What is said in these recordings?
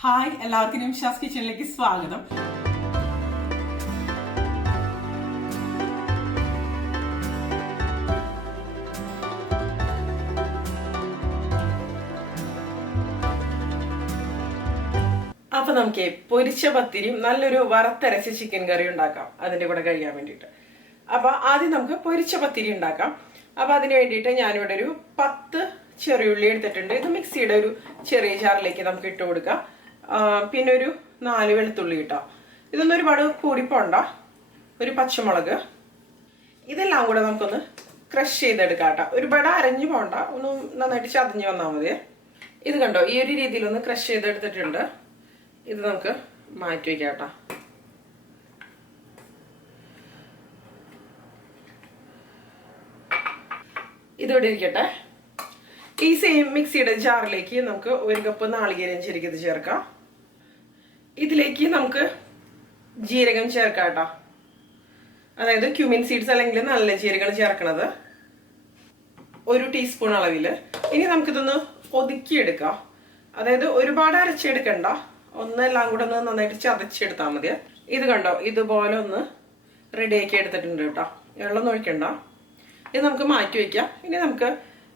Hi, എല്ലാവർക്കും നിമിഷാസ് കിച്ചണിലേക്ക് സ്വാഗതം. അപ്പൊ നമുക്ക് പൊരിച്ച പത്തിരിയും നല്ലൊരു വറുത്തരച്ച ചിക്കൻ കറി ഉണ്ടാക്കാം അതിന്റെ കൂടെ കഴിയാൻ വേണ്ടിയിട്ട്. അപ്പൊ ആദ്യം നമുക്ക് പൊരിച്ച പത്തിരി ഉണ്ടാക്കാം. അപ്പൊ അതിന് വേണ്ടിയിട്ട് ഞാനിവിടെ ഒരു 10 ചെറിയുള്ളി എടുത്തിട്ടുണ്ട്. ഇത് മിക്സിയുടെ ഒരു ചെറിയ ജാറിലേക്ക് നമുക്ക് ഇട്ട് കൊടുക്കാം. പിന്നെ ഒരു 4 വെളുത്തുള്ളി ഇട്ടാം. ഇതൊന്നും ഒരുപാട് കൂടിപ്പോണ്ട. ഒരു പച്ചമുളക്. ഇതെല്ലാം കൂടെ നമുക്കൊന്ന് ക്രഷ് ചെയ്തെടുക്കാം കേട്ടോ. ഒരുപാട് അരഞ്ഞു പോണ്ട, ഒന്ന് നന്നായിട്ട് ചതഞ്ഞു വന്നാൽ മതി. ഇത് കണ്ടോ, ഈ ഒരു രീതിയിലൊന്ന് ക്രഷ് ചെയ്തെടുത്തിട്ടുണ്ട്. ഇത് നമുക്ക് മാറ്റി വയ്ക്കാം കേട്ടോ. ഇതിവിടെ ഇരിക്കട്ടെ. ഈ സെയിം മിക്സിയുടെ ജാറിലേക്ക് നമുക്ക് 1 കപ്പ് നാളികേരം ചെരുക്കിയത് ചേർക്കാം. ഇതിലേക്ക് നമുക്ക് ജീരകം ചേർക്കാം കേട്ടോ. അതായത് ക്യൂമിൻ സീഡ്സ് അല്ലെങ്കിൽ നല്ല ജീരകം ചേർക്കണത് 1 ടീസ്പൂൺ അളവില്. ഇനി നമുക്കിതൊന്ന് ഒതുക്കിയെടുക്കാം. അതായത് ഒരുപാട് അരച്ചെടുക്കണ്ട, ഒന്നെല്ലാം കൂടെ ഒന്ന് നന്നായിട്ട് ചതച്ചെടുത്താൽ മതി. ഇത് കണ്ടോ, ഇതുപോലെ ഒന്ന് റെഡിയാക്കി എടുത്തിട്ടുണ്ട് കേട്ടോ. വെള്ളം ഒഴിക്കണ്ട. ഇത് നമുക്ക് മാറ്റി വയ്ക്കാം. ഇനി നമുക്ക്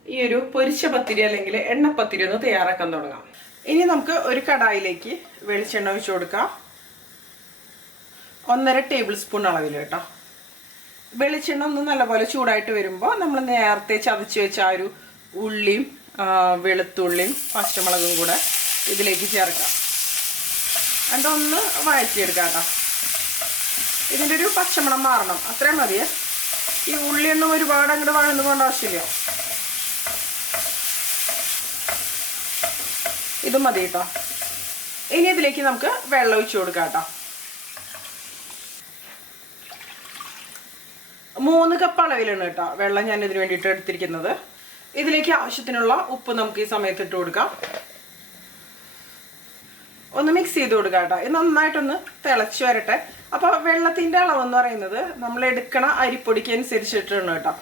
ഈ ഒരു പൊരിച്ച പത്തിരി അല്ലെങ്കിൽ എണ്ണപ്പത്തിരി ഒന്ന് തയ്യാറാക്കാൻ തുടങ്ങാം. ഇനി നമുക്ക് ഒരു കടായിലേക്ക് വെളിച്ചെണ്ണ ഒഴിച്ചു കൊടുക്കാം. 1.5 ടേബിൾ സ്പൂൺ അളവിൽ കേട്ടോ. വെളിച്ചെണ്ണ ഒന്ന് നല്ലപോലെ ചൂടായിട്ട് വരുമ്പോൾ നമ്മൾ നേരത്തെ ചതച്ച് വെച്ച ആ ഒരു ഉള്ളിയും വെളുത്തുള്ളിയും പച്ചമുളകും കൂടെ ഇതിലേക്ക് ചേർക്കാം. എന്നിട്ടൊന്ന് വഴറ്റിയെടുക്കാം കേട്ടോ. ഇതിൻ്റെ ഒരു പച്ചമണം മാറണം, അത്രയും മതിയേ. ഈ ഉള്ളിയൊന്നും ഒരുപാട് അങ്ങോട്ട് വഴന്നു പോകേണ്ട ആവശ്യമില്ല. ഇതും മതി കേട്ടോ. ഇനി ഇതിലേക്ക് നമുക്ക് വെള്ളം ഒഴിച്ചു കൊടുക്കാം കേട്ടോ. 3 കപ്പ് അളവിലാണ് കേട്ടോ വെള്ളം ഞാൻ ഇതിന് വേണ്ടിയിട്ട് എടുത്തിരിക്കുന്നത്. ഇതിലേക്ക് ആവശ്യത്തിനുള്ള ഉപ്പ് നമുക്ക് ഈ സമയത്ത് ഇട്ട് കൊടുക്കാം. ഒന്ന് മിക്സ് ചെയ്ത് കൊടുക്കാം കേട്ടോ. ഇത് നന്നായിട്ടൊന്ന് തിളച്ച് വരട്ടെ. അപ്പോൾ വെള്ളത്തിൻ്റെ അളവെന്ന് പറയുന്നത് നമ്മൾ എടുക്കണ അരിപ്പൊടിക്ക് അനുസരിച്ചിട്ടാണ് കേട്ടോ.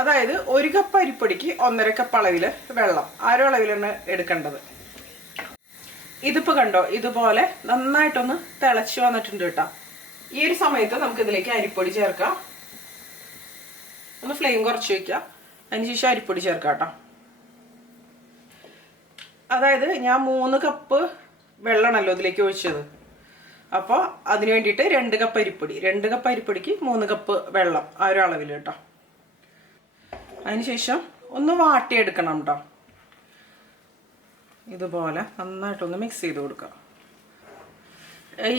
അതായത് 1 കപ്പ് അരിപ്പൊടിക്ക് 1.5 കപ്പ് അളവിൽ വെള്ളം, ആ ഒരു അളവിലാണ് എടുക്കേണ്ടത്. ഇതിപ്പോൾ കണ്ടോ, ഇതുപോലെ നന്നായിട്ടൊന്ന് തിളച്ച് വന്നിട്ടുണ്ട് കേട്ടോ. ഈ ഒരു സമയത്ത് നമുക്ക് ഇതിലേക്ക് അരിപ്പൊടി ചേർക്കാം. ഒന്ന് ഫ്ലെയിം കുറച്ച് വയ്ക്കാം. അതിനുശേഷം അരിപ്പൊടി ചേർക്കാം കേട്ടോ. അതായത് ഞാൻ 3 കപ്പ് വെള്ളമാണല്ലോ ഇതിലേക്ക് ഒഴിച്ചത്. അപ്പോൾ അതിന് വേണ്ടിയിട്ട് 2 കപ്പ് അരിപ്പൊടി, 2 കപ്പ് അരിപ്പൊടിക്ക് 3 കപ്പ് വെള്ളം, ആ ഒരു അളവിൽ കേട്ടോ. അതിനുശേഷം ഒന്ന് വാട്ടിയെടുക്കണം കേട്ടോ. ഇതുപോലെ നന്നായിട്ടൊന്ന് മിക്സ് ചെയ്ത് കൊടുക്കുക.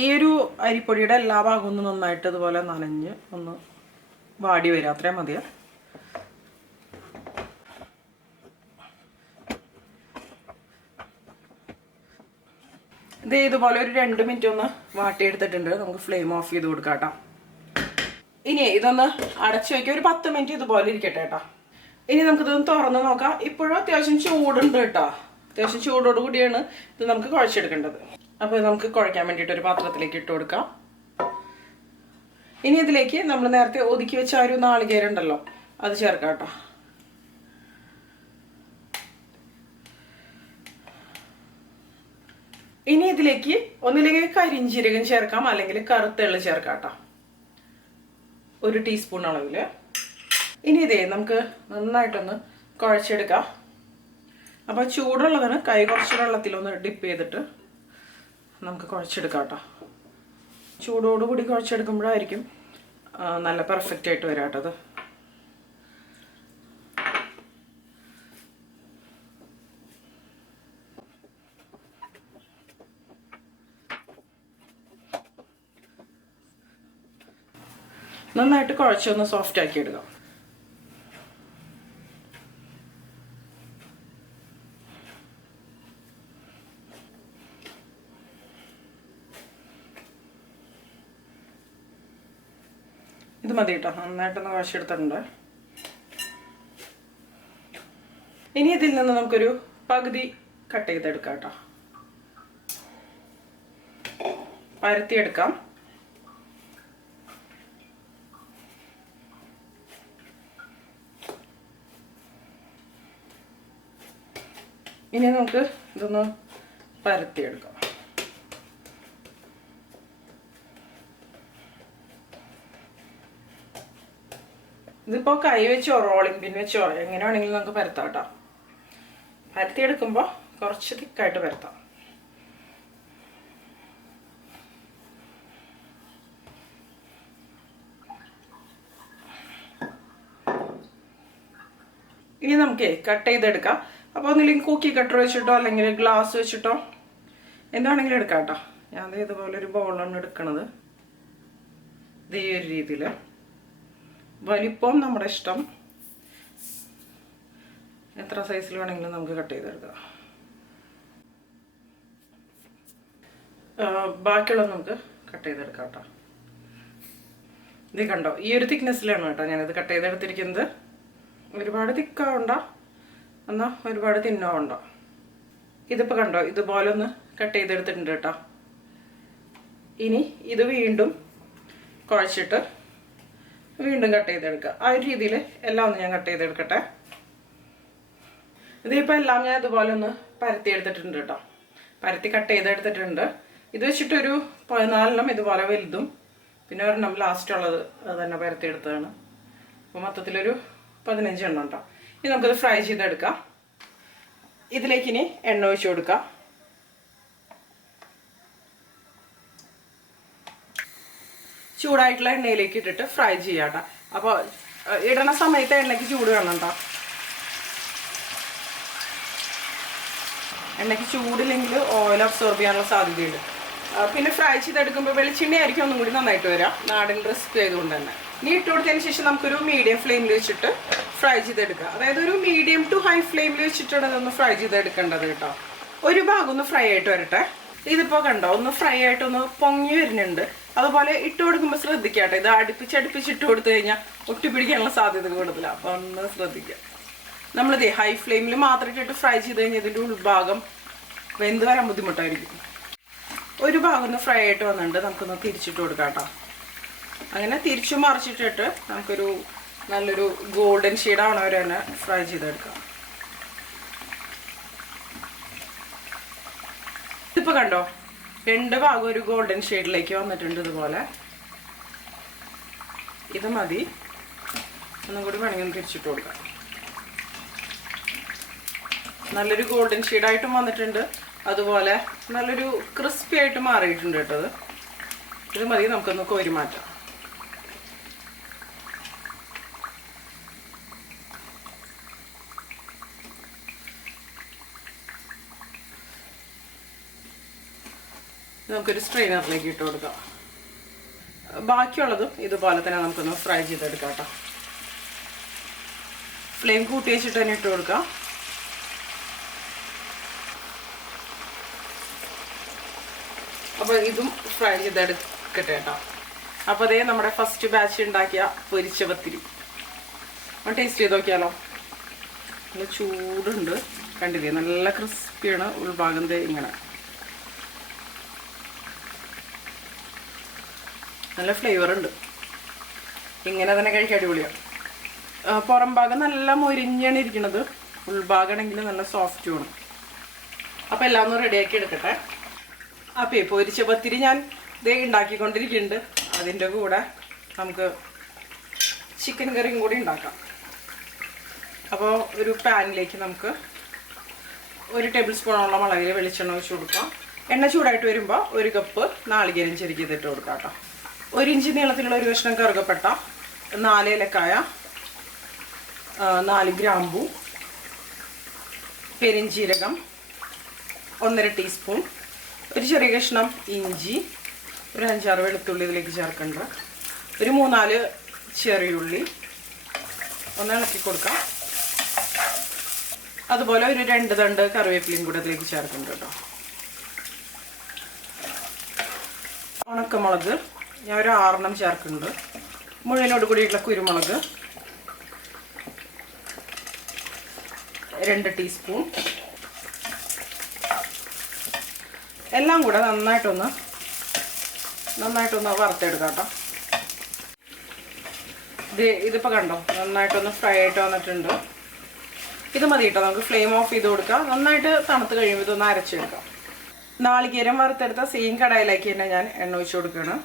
ഈ ഒരു അരിപ്പൊടിയുടെ എല്ലാ ഭാഗവും ഒന്ന് നന്നായിട്ട് ഇതുപോലെ നനഞ്ഞ് ഒന്ന് വാടി വരിക, അത്രയും മതിയാ. ഇത് ഇതുപോലെ ഒരു 2 മിനിറ്റ് ഒന്ന് വാട്ടിയെടുത്തിട്ടുണ്ട്. നമുക്ക് ഫ്ലെയിം ഓഫ് ചെയ്ത് കൊടുക്കാം കേട്ടോ. ഇനി ഇതൊന്ന് അടച്ചു വയ്ക്കുക. ഒരു 10 മിനിറ്റ് ഇതുപോലെ ഇരിക്കട്ടെ കേട്ടോ. ഇനി നമുക്കിതൊന്ന് തുറന്ന് നോക്കാം. ഇപ്പോഴും അത്യാവശ്യം ചൂടുണ്ട് കേട്ടോ. അത്യാവശ്യം ചൂടോട് കൂടിയാണ് ഇത് നമുക്ക് കുഴച്ചെടുക്കേണ്ടത്. അപ്പോൾ നമുക്ക് കുഴയ്ക്കാൻ വേണ്ടിയിട്ട് ഒരു പാത്രത്തിലേക്ക് ഇട്ട് കൊടുക്കാം. ഇനി ഇതിലേക്ക് നമ്മൾ നേരത്തെ ഒതുക്കി വെച്ച ആ ഒരു നാളികേരം ഉണ്ടല്ലോ, അത് ചേർക്കാം കേട്ടോ. ഇനി ഇതിലേക്ക് ഒന്നില്ലെങ്കിൽ കരിഞ്ജീരകം ചേർക്കാം, അല്ലെങ്കിൽ കറുത്തെള്ള് ചേർക്കാം കേട്ടോ. 1 ടീസ്പൂൺ അളവിൽ. ഇനി ഇതേ നമുക്ക് നന്നായിട്ടൊന്ന് കുഴച്ചെടുക്കാം. അപ്പോൾ ചൂടുള്ളതാണ്, കൈ കുറച്ച് വെള്ളത്തിലൊന്ന് ഡിപ്പ് ചെയ്തിട്ട് നമുക്ക് കുഴച്ചെടുക്കാം കേട്ടോ. ചൂടോടുകൂടി കുഴച്ചെടുക്കുമ്പോഴായിരിക്കും നല്ല പെർഫെക്റ്റ് ആയിട്ട് വരാം കേട്ടോ. നന്നായിട്ട് കുഴച്ചൊന്ന് സോഫ്റ്റ് ആക്കി എടുക്കാം. ഇത് മതി കേട്ടോ, നന്നായിട്ടൊന്ന് കുഴച്ചെടുത്തിട്ടുണ്ട്. ഇനി ഇതിൽ നിന്ന് നമുക്കൊരു പകുതി കട്ട് ചെയ്തെടുക്കാം കേട്ടോ. പരത്തിയെടുക്കാം. ഇനി നമുക്ക് ഇതൊന്ന് പരത്തിയെടുക്കാം. ഇതിപ്പോൾ കൈ വെച്ചോ റോളിംഗ് പിൻ വെച്ചോ എങ്ങനെ വേണമെങ്കിലും നമുക്ക് പരത്താം കേട്ടോ. പരത്തിയെടുക്കുമ്പോൾ കുറച്ച് തിക്കായിട്ട് പരത്താം. ഇനി നമുക്ക് കട്ട് ചെയ്തെടുക്കാം. അപ്പോൾ ഒന്നില്ലെങ്കിൽ കുക്കി കട്ടർ വെച്ചിട്ടോ അല്ലെങ്കിൽ ഗ്ലാസ് വെച്ചിട്ടോ എന്താണെങ്കിലും എടുക്കാം കേട്ടോ. ഞാൻ ഇതുപോലെ ഒരു ബൗളാണ് എടുക്കണത്. ഈ ഒരു രീതിയിൽ വലിപ്പം നമ്മുടെ ഇഷ്ടം, എത്ര സൈസിൽ വേണമെങ്കിലും നമുക്ക് കട്ട് ചെയ്തെടുക്കാം. ബാക്കിയുള്ളത് നമുക്ക് കട്ട് ചെയ്തെടുക്കാം കേട്ടോ. ഇത് കണ്ടോ, ഈ ഒരു തിക്നെസ്സിലാണ് കേട്ടോ ഞാനിത് കട്ട് ചെയ്തെടുത്തിരിക്കുന്നത്. ഒരുപാട് തിക്കാവണ്ട എന്നാൽ ഒരുപാട് തിന്നാവണ്ട. ഇതിപ്പോൾ കണ്ടോ ഇതുപോലെ ഒന്ന് കട്ട് ചെയ്തെടുത്തിട്ടുണ്ട് കേട്ടോ. ഇനി ഇത് വീണ്ടും കുഴച്ചിട്ട് വീണ്ടും കട്ട് ചെയ്തെടുക്കുക. ആ ഒരു രീതിയിൽ എല്ലാം ഒന്ന് ഞാൻ കട്ട് ചെയ്തെടുക്കട്ടെ. ഇതിപ്പോൾ എല്ലാം ഞാൻ ഇതുപോലെ ഒന്ന് പരത്തി എടുത്തിട്ടുണ്ട് കേട്ടോ. പരത്തി കട്ട് ചെയ്തെടുത്തിട്ടുണ്ട്. ഇത് വെച്ചിട്ടൊരു 14 ഇതുപോലെ വലുതും പിന്നെ ഒരെണ്ണം ലാസ്റ്റ് ഉള്ളത് അത് തന്നെ പരത്തിയെടുത്തതാണ്. അപ്പോൾ മൊത്തത്തിലൊരു 15 എണ്ണം കേട്ടോ. ഇനി നമുക്കത് ഫ്രൈ ചെയ്തെടുക്കാം. ഇതിലേക്ക് ഇനി എണ്ണ ഒഴിച്ചു കൊടുക്കാം. ചൂടായിട്ടുള്ള എണ്ണയിലേക്ക് ഇട്ടിട്ട് ഫ്രൈ ചെയ്യാം കേട്ടോ. അപ്പോൾ ഇടണ സമയത്ത് എണ്ണയ്ക്ക് ചൂട് വേണം കേട്ടോ. എണ്ണയ്ക്ക് ചൂടില്ലെങ്കിൽ ഓയിൽ അബ്സോർബ് ചെയ്യാനുള്ള സാധ്യതയുണ്ട്. പിന്നെ ഫ്രൈ ചെയ്തെടുക്കുമ്പോൾ വെളിച്ചെണ്ണ ആയിരിക്കും ഒന്നും കൂടി നന്നായിട്ട് വരാം, നാടൻ റെസിപ്പി ആയതുകൊണ്ട് തന്നെ. ഇനി ഇട്ട് കൊടുത്തതിന് ശേഷം നമുക്കൊരു മീഡിയം ഫ്ലെയിമിൽ വെച്ചിട്ട് ഫ്രൈ ചെയ്തെടുക്കുക. അതായത് ഒരു മീഡിയം ടു ഹൈ ഫ്ലെയിമിൽ വെച്ചിട്ടാണ് ഇതൊന്ന് ഫ്രൈ ചെയ്തെടുക്കേണ്ടത് കേട്ടോ. ഒരു ഭാഗം ഒന്ന് ഫ്രൈ ആയിട്ട് വരട്ടെ. ഇതിപ്പോൾ കണ്ടോ ഒന്ന് ഫ്രൈ ആയിട്ടൊന്ന് പൊങ്ങി വരുന്നുണ്ട്. അതുപോലെ ഇട്ട് കൊടുക്കുമ്പോൾ ശ്രദ്ധിക്കാട്ടെ, ഇത് അടുപ്പിച്ച് ഇട്ട് കൊടുത്തു കഴിഞ്ഞാൽ ഒട്ടിപ്പിടിക്കാനുള്ള സാധ്യത കൂടുതലാണ്. അപ്പോൾ ഒന്ന് ശ്രദ്ധിക്കുക. നമ്മളിത് ഹൈ ഫ്ലെയിമിൽ മാത്രം ഇട്ടിട്ട് ഫ്രൈ ചെയ്ത് കഴിഞ്ഞാൽ ഇതിൻ്റെ ഉൾഭാഗം വെന്ത് വരാൻ ബുദ്ധിമുട്ടായിരിക്കും. ഒരു ഭാഗം ഒന്ന് ഫ്രൈ ആയിട്ട് വന്നിട്ടുണ്ട്, നമുക്കൊന്ന് തിരിച്ചിട്ട് കൊടുക്കാം കേട്ടോ. അങ്ങനെ തിരിച്ചു മറിച്ചിട്ടിട്ട് നമുക്കൊരു നല്ലൊരു ഗോൾഡൻ ഷെയ്ഡ് ആവണവരെ തന്നെ ഫ്രൈ ചെയ്തെടുക്കാം. ഇതിപ്പോൾ കണ്ടോ രണ്ട് ഭാഗം ഒരു ഗോൾഡൻ ഷെയ്ഡിലേക്ക് വന്നിട്ടുണ്ട്. ഇതുപോലെ ഇത് മതി. ഒന്നും കൂടി വേണമെങ്കിൽ തിരിച്ചിട്ട് കൊടുക്കാം. നല്ലൊരു ഗോൾഡൻ ഷെയ്ഡായിട്ടും വന്നിട്ടുണ്ട്, അതുപോലെ നല്ലൊരു ക്രിസ്പി ആയിട്ട് മാറിയിട്ടുണ്ട് കേട്ടത്. ഇത് മതി, നമുക്കൊന്ന് കോരി മാറ്റാം. നമുക്കൊരു സ്ട്രെയിനറിലേക്ക് ഇട്ട് കൊടുക്കാം. ബാക്കിയുള്ളതും ഇതുപോലെ തന്നെ നമുക്കൊന്ന് ഫ്രൈ ചെയ്തെടുക്കാം കേട്ടോ. ഫ്ലെയിം കൂട്ടി വെച്ചിട്ട് തന്നെ ഇട്ട് കൊടുക്കാം. അപ്പോൾ ഇതും ഫ്രൈ ചെയ്തെടുക്കട്ടെ കേട്ടോ. അപ്പോൾ അതേ നമ്മുടെ ഫസ്റ്റ് ബാച്ച് ഉണ്ടാക്കിയ പൊരിച്ച പത്തിരി ഒന്ന് ടേസ്റ്റ് ചെയ്ത് നോക്കിയാലോ. നല്ല ചൂടുണ്ട്, കണ്ടില്ലേ, നല്ല ക്രിസ്പിയാണ് ഉൾഭാഗം. ഇങ്ങനെ നല്ല ഫ്ലേവർ ഉണ്ട്. ഇങ്ങനെ തന്നെ കഴിക്കാൻ അടിപൊളിയാണ്. പുറം ഭാഗം നല്ല മൊരിഞ്ഞാണ് ഇരിക്കുന്നത്, ഉൾഭാഗമാണെങ്കിൽ നല്ല സോഫ്റ്റും ആണ്. അപ്പോൾ എല്ലാം ഒന്ന് റെഡിയാക്കി എടുക്കട്ടെ. അപ്പോൾ പൊരിച്ച പത്തിരി ഞാൻ ഇതേ ഉണ്ടാക്കിക്കൊണ്ടിരിക്കുന്നുണ്ട്. അതിൻ്റെ കൂടെ നമുക്ക് ചിക്കൻ കറിയും കൂടി ഉണ്ടാക്കാം. അപ്പോൾ ഒരു പാനിലേക്ക് നമുക്ക് 1 ടേബിൾ സ്പൂണോളം അളവിൽ വെളിച്ചെണ്ണ ഒഴിച്ച് കൊടുക്കാം. എണ്ണ ചൂടായിട്ട് വരുമ്പോൾ 1 കപ്പ് നാളികേരം ചെരുക്കിയിട്ട് കൊടുക്കാം കേട്ടോ. 1 ഇഞ്ച് നീളത്തിലുള്ള ഒരു കഷ്ണം കറുകപ്പട്ട, 4 ഏലക്കായ, 4 ഗ്രാമ്പൂ, പെരിഞ്ചീരകം 1.5 ടീസ്പൂൺ, ഒരു ചെറിയ കഷ്ണം ഇഞ്ചി, ഒരു 5-6 വെളുത്തുള്ളി ഇതിലേക്ക് ചേർക്കേണ്ട, ഒരു 3-4 ചെറിയുള്ളി ഒന്ന് ഇളക്കി കൊടുക്കാം. അതുപോലെ ഒരു 2 തണ്ട് കറിവേപ്പിലയും കൂടെ ഇതിലേക്ക് ചേർക്കുന്നുണ്ട് കേട്ടോ. ഉണക്കമുളക് ഞാൻ ഒരു 6 ചേർക്കുന്നുണ്ട്. മുഴുവനോട് കൂടിയിട്ടുള്ള കുരുമുളക് 2 ടീസ്പൂൺ. എല്ലാം കൂടെ നന്നായിട്ടൊന്ന് വറുത്തെടുക്കാം കേട്ടോ. ഇതിപ്പോൾ കണ്ടോ നന്നായിട്ടൊന്ന് ഫ്രൈ ആയിട്ട് വന്നിട്ടുണ്ട്. ഇത് മതി കേട്ടോ. നമുക്ക് ഫ്ലെയിം ഓഫ് ചെയ്ത് കൊടുക്കാം. നന്നായിട്ട് തണുത്ത് കഴിയുമ്പോൾ ഇതൊന്ന് അരച്ചെടുക്കാം. നാളികേരം വറുത്തെടുത്ത സെയിം കടായിലേക്ക് തന്നെ ഞാൻ എണ്ണ ഒഴിച്ചു കൊടുക്കുകയാണ്.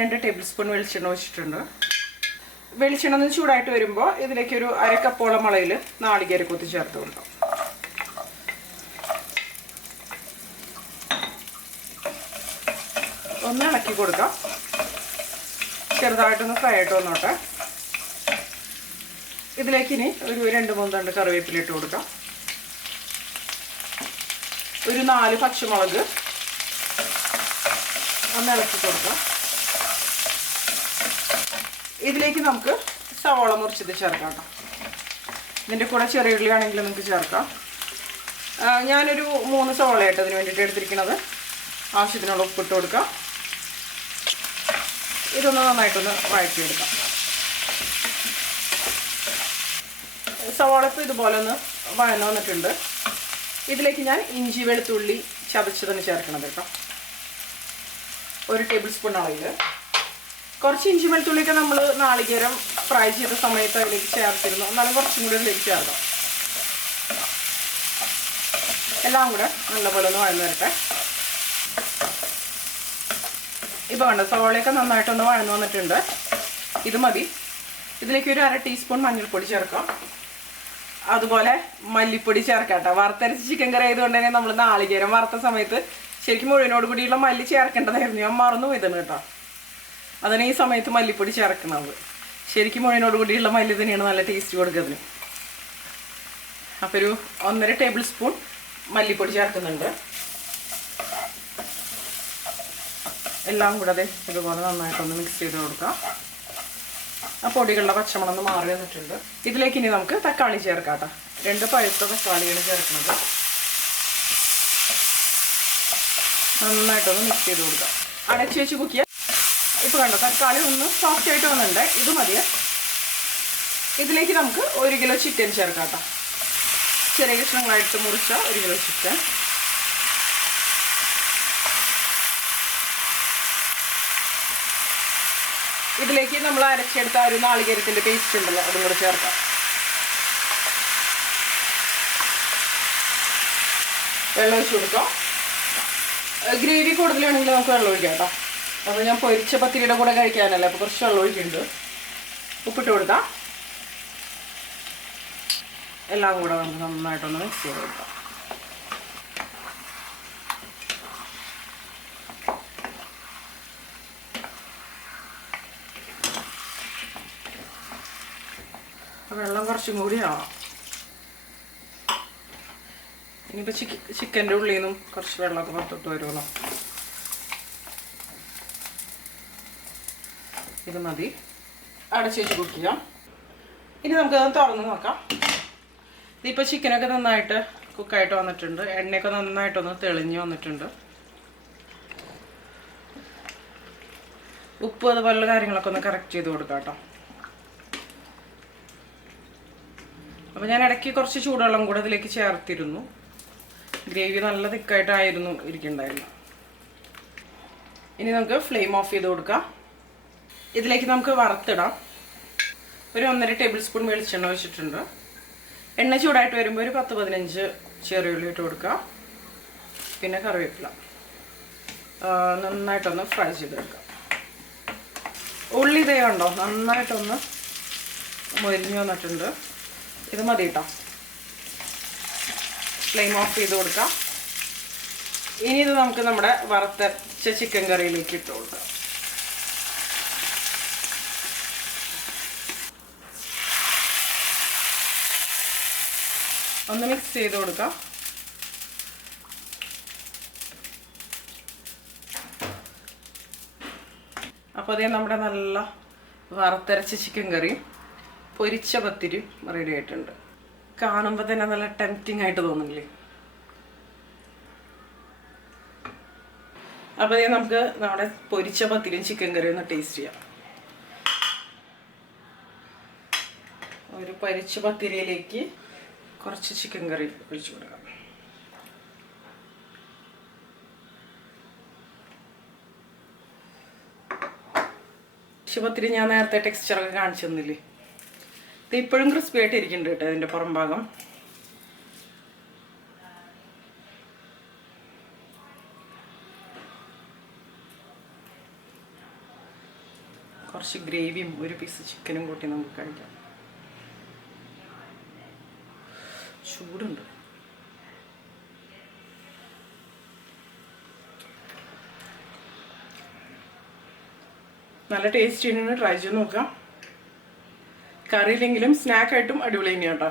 2 ടേബിൾ സ്പൂൺ വെളിച്ചെണ്ണ ഒഴിച്ചിട്ടുണ്ട്. വെളിച്ചെണ്ണ ഒന്ന് ചൂടായിട്ട് വരുമ്പോൾ ഇതിലേക്ക് ഒരു 1/2 കപ്പോളം അളവിൽ നാളികേര കൊത്തി ചേർത്ത് കൊടുക്കാം. ഒന്ന് ഇളക്കി കൊടുക്കാം. ചെറുതായിട്ടൊന്ന് ഫ്രൈ ആയിട്ട് വന്നോട്ടെ. ഇതിലേക്ക് ഇനി ഒരു 2-3 തണ്ട് കറിവേപ്പില ഇട്ട് കൊടുക്കാം. ഒരു 4 പച്ചമുളക് ഒന്ന് ഇളക്കി കൊടുക്കാം. ഇതിലേക്ക് നമുക്ക് സവാള മുറിച്ചത് ചേർക്കാം കേട്ടോ. ഇതിൻ്റെ കൂടെ ചെറിയ ഉള്ളി ആണെങ്കിൽ നമുക്ക് ചേർക്കാം. ഞാനൊരു 3 സവാളയായിട്ട് അതിന് വേണ്ടിയിട്ട് എടുത്തിരിക്കുന്നത്. ആവശ്യത്തിനുള്ള ഉപ്പിട്ട് കൊടുക്കാം. ഇതൊന്ന് നന്നായിട്ടൊന്ന് വഴറ്റിയെടുക്കാം. സവാള ഇപ്പോൾ ഇതുപോലെ ഒന്ന് വഴന്ന് വന്നിട്ടുണ്ട്. ഇതിലേക്ക് ഞാൻ ഇഞ്ചി വെളുത്തുള്ളി ചതച്ചതൊന്ന് ചേർക്കണം കേട്ടോ. 1 ടേബിൾ സ്പൂൺ അളവിൽ. കുറച്ച് ഇഞ്ചി വെളുത്തുള്ളിയൊക്കെ നമ്മൾ നാളികേരം ഫ്രൈ ചെയ്ത സമയത്ത് അതിലേക്ക് ചേർത്തിരുന്നു. എന്നാലും കുറച്ചും കൂടി അതിലേക്ക് ചേർക്കാം. എല്ലാം കൂടെ നല്ലപോലെ ഒന്ന് വഴന്ന് വരട്ടെ. ഇപ്പോൾ കണ്ടോ സവാളയൊക്കെ നന്നായിട്ടൊന്ന് വഴന്ന് വന്നിട്ടുണ്ട്. ഇത് മതി. ഇതിലേക്ക് ഒരു 1/2 ടീസ്പൂൺ മഞ്ഞൾപ്പൊടി ചേർക്കാം. അതുപോലെ മല്ലിപ്പൊടി ചേർക്കാം കേട്ടോ. വറുത്തരച്ച് ചിക്കൻ കറി ആയതുകൊണ്ട് തന്നെ നമ്മൾ നാളികേരം വറുത്ത സമയത്ത് ശരിക്കും മുഴുവനോട് കൂടിയുള്ള മല്ലി ചേർക്കേണ്ടതായിരുന്നു. ഞാൻ മറന്നു പോയതാണ് കേട്ടോ. അതിന് ഈ സമയത്ത് മല്ലിപ്പൊടി ചേർക്കുന്നത്. ശരിക്കും മുഴുവനോട് കൂടിയുള്ള മല്ലി തന്നെയാണ് നല്ല ടേസ്റ്റ് കൊടുക്കുന്നത്. അപ്പോൾ ഒരു 1.5 ടേബിൾ സ്പൂൺ മല്ലിപ്പൊടി ചേർക്കുന്നുണ്ട്. എല്ലാം കൂടെ അതെ ഇതുപോലെ നന്നായിട്ടൊന്ന് മിക്സ് ചെയ്ത് കൊടുക്കാം. ആ പൊടികളുടെ പച്ചമണം ഒന്ന് മാറി വന്നിട്ടുണ്ട്. ഇതിലേക്ക് ഇനി നമുക്ക് തക്കാളി ചേർക്കാം കേട്ടോ. 2 പഴുത്ത തക്കാളിയാണ് ചേർക്കുന്നത്. നന്നായിട്ടൊന്ന് മിക്സ് ചെയ്ത് കൊടുക്കാം. അടച്ചു വെച്ച് കുക്ക് ചെയ്യാം. ഇപ്പോൾ കണ്ടോ തക്കാളി ഒന്ന് സോഫ്റ്റ് ആയിട്ട് വന്നിട്ടുണ്ട്. ഇത് മതിയെ. ഇതിലേക്ക് നമുക്ക് 1 കിലോ ചിക്കൻ ചേർക്കാം കേട്ടോ. ചെറിയ കഷ്ണങ്ങളായിട്ട് മുറിച്ച 1 കിലോ ചിക്കൻ. ഇതിലേക്ക് നമ്മൾ അരച്ചെടുത്ത ഒരു നാളികേരത്തിൻ്റെ പേസ്റ്റ് ഉണ്ടല്ലോ അതും കൂടെ ചേർക്കാം. വെള്ളം ഒഴിച്ച് കൊടുക്കാം. ഗ്രേവി കൂടുതലാണെങ്കിൽ നമുക്ക് വെള്ളം ഒഴിക്കാം കേട്ടോ. അപ്പോൾ ഞാൻ പൊരിച്ച പത്തിരിയുടെ കൂടെ കഴിക്കാനല്ലേ, അപ്പോൾ കുറച്ച് വെള്ളം ഒഴിക്കുന്നുണ്ട്. ഉപ്പിട്ട് കൊടുക്കാം. എല്ലാം കൂടെ നമുക്ക് നന്നായിട്ടൊന്ന് മിക്സ് ചെയ്ത് കൊടുക്കാം. വെള്ളം കുറച്ചും കൂടി ആവാം. ഇനിയിപ്പോൾ ചിക്കൻ്റെ ഉള്ളിൽ നിന്നും കുറച്ച് വെള്ളമൊക്കെ പുറത്തോട്ട് വരുമല്ലോ. ഇത് മതി. അടച്ച് വെച്ച് കുക്ക് ചെയ്യാം. ഇനി നമുക്കത് തുറന്ന് നോക്കാം. ഇതിപ്പോൾ ചിക്കനൊക്കെ നന്നായിട്ട് കുക്കായിട്ട് വന്നിട്ടുണ്ട്. എണ്ണയൊക്കെ നന്നായിട്ടൊന്ന് തെളിഞ്ഞ് വന്നിട്ടുണ്ട്. ഉപ്പ് അതുപോലുള്ള കാര്യങ്ങളൊക്കെ ഒന്ന് കറക്റ്റ് ചെയ്ത് കൊടുക്കാം കേട്ടോ. അപ്പോൾ ഞാൻ ഇടയ്ക്ക് കുറച്ച് ചൂടുവെള്ളം കൂടെ ഇതിലേക്ക് ചേർത്തിരുന്നു. ഗ്രേവി നല്ല തിക്കായിട്ടായിരുന്നു ഇരിക്കുന്നുണ്ടായിരുന്നു. ഇനി നമുക്ക് ഫ്ലെയിം ഓഫ് ചെയ്ത് കൊടുക്കാം. ഇതിലേക്ക് നമുക്ക് വറുത്തിടാം. ഒരു 1.5 ടേബിൾ സ്പൂൺ വെളിച്ചെണ്ണ ഒഴിച്ചിട്ടുണ്ട്. എണ്ണ ചൂടായിട്ട് വരുമ്പോൾ ഒരു 10-15 ചെറിയുള്ളി ഇട്ട് കൊടുക്കുക. പിന്നെ കറിവേപ്പില നന്നായിട്ടൊന്ന് ഫ്രൈ ചെയ്തെടുക്കാം. ഉള്ളി ഇതേ ഉണ്ടോ നന്നായിട്ടൊന്ന് മൊരിഞ്ഞ് വന്നിട്ടുണ്ട്. ഇത് മതി കേട്ടോ. ഫ്ലെയിം ഓഫ് ചെയ്ത് കൊടുക്കാം. ഇനി ഇത് നമുക്ക് നമ്മുടെ വറുത്തരച്ച ചിക്കൻ കറിയിലേക്ക് ഇട്ട് കൊടുക്കാം. ഒന്ന് മിക്സ് ചെയ്ത് കൊടുക്കാം. അപ്പോൾ അതേ നമ്മുടെ നല്ല വറുത്തരച്ച ചിക്കൻ കറിയും പൊരിച്ച പത്തിരിയും റെഡി ആയിട്ടുണ്ട്. കാണുമ്പോൾ തന്നെ നല്ല ടെംപ്റ്റിംഗ് ആയിട്ട് തോന്നുന്നില്ലേ? അപ്പോൾ അതേ നമുക്ക് നമ്മുടെ പൊരിച്ച പത്തിരിയും ചിക്കൻ കറിയും ഒന്ന് ടേസ്റ്റ് ചെയ്യാം. ഒരു പൊരിച്ച പത്തിരിയിലേക്ക് കുറച്ച് ചിക്കൻ കറി ഒഴിച്ചു കൊടുക്കാം. പത്തിരി ഞാൻ നേരത്തെ ടെക്സ്ചറൊക്കെ കാണിച്ചു തന്നില്ലേ? ഇത് ഇപ്പോഴും ക്രിസ്പി ആയിട്ട് ഇരിക്കുന്നുണ്ട് കേട്ടോ ഇതിൻ്റെ പുറം ഭാഗം. കുറച്ച് ഗ്രേവിയും ഒരു പീസ് ചിക്കനും കൂട്ടി നമുക്ക് കഴിക്കാം. ചൂടുണ്ട്. നല്ല ടേസ്റ്റി ആണ്, ട്രൈ ചെയ്ത് നോക്കാം. കറിയില്ലെങ്കിലും സ്നാക്കായിട്ടും അടിപൊളി തന്നെയാണ് കേട്ടോ.